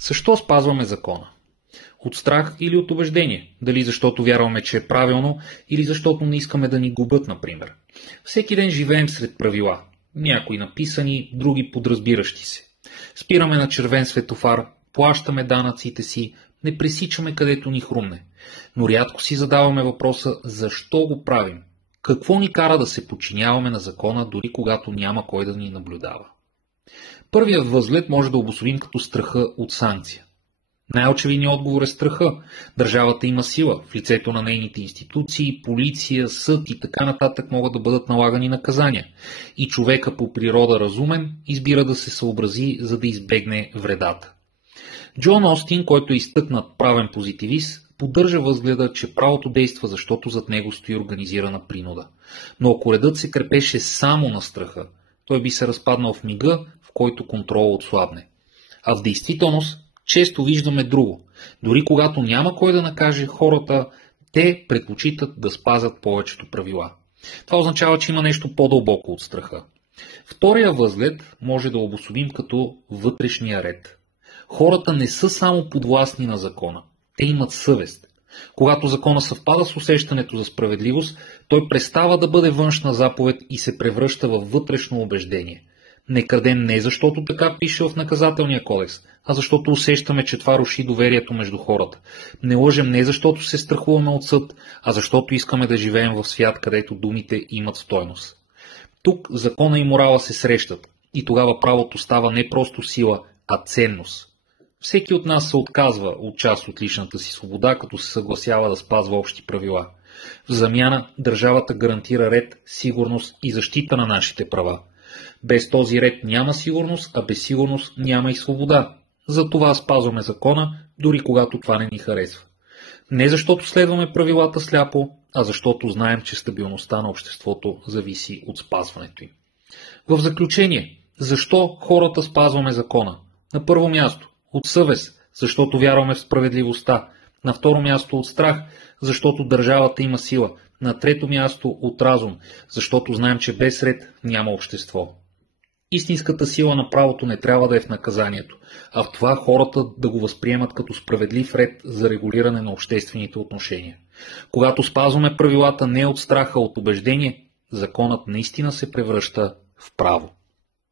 Защо спазваме закона? От страх или от убеждение? Дали защото вярваме, че е правилно, или защото не искаме да ни губят, например. Всеки ден живеем сред правила. Някои написани, други подразбиращи се. Спираме на червен светофар, плащаме данъците си, не пресичаме където ни хрумне. Но рядко си задаваме въпроса защо го правим. Какво ни кара да се подчиняваме на закона, дори когато няма кой да ни наблюдава? Първият възглед може да обособим като страха от санкция. Най-очевидният отговор е страха. Държавата има сила, в лицето на нейните институции, полиция, съд и така нататък могат да бъдат налагани наказания. И човека по природа разумен избира да се съобрази, за да избегне вредата. Джон Остин, който е изтъкнат правен позитивист, поддържа възгледа, че правото действа, защото зад него стои организирана принуда. Но ако редът се крепеше само на страха, той би се разпаднал в мига, в който контрол отслабне. А в действителност често виждаме друго. Дори когато няма кой да накаже хората, те предпочитат да спазят повечето правила. Това означава, че има нещо по-дълбоко от страха. Втория възглед може да обособим като вътрешния ред. Хората не са само подвластни на закона. Те имат съвест. Когато закона съвпада с усещането за справедливост, той престава да бъде външна заповед и се превръща във вътрешно убеждение. Не крадем не защото така пише в наказателния кодекс, а защото усещаме, че това руши доверието между хората. Не лъжем не защото се страхуваме от съд, а защото искаме да живеем в свят, където думите имат стойност. Тук закона и морала се срещат и тогава правото става не просто сила, а ценност. Всеки от нас се отказва от част от личната си свобода, като се съгласява да спазва общи правила. В замяна държавата гарантира ред, сигурност и защита на нашите права. Без този ред няма сигурност, а без сигурност няма и свобода. Затова спазваме закона, дори когато това не ни харесва. Не защото следваме правилата сляпо, а защото знаем, че стабилността на обществото зависи от спазването им. В заключение, защо хората спазваме закона? На първо място, от съвест, защото вярваме в справедливостта. На второ място, от страх, защото държавата има сила. На трето място, от разум, защото знаем, че без ред няма общество. Истинската сила на правото не трябва да е в наказанието, а в това хората да го възприемат като справедлив ред за регулиране на обществените отношения. Когато спазваме правилата не от страха, а от убеждение, законът наистина се превръща в право.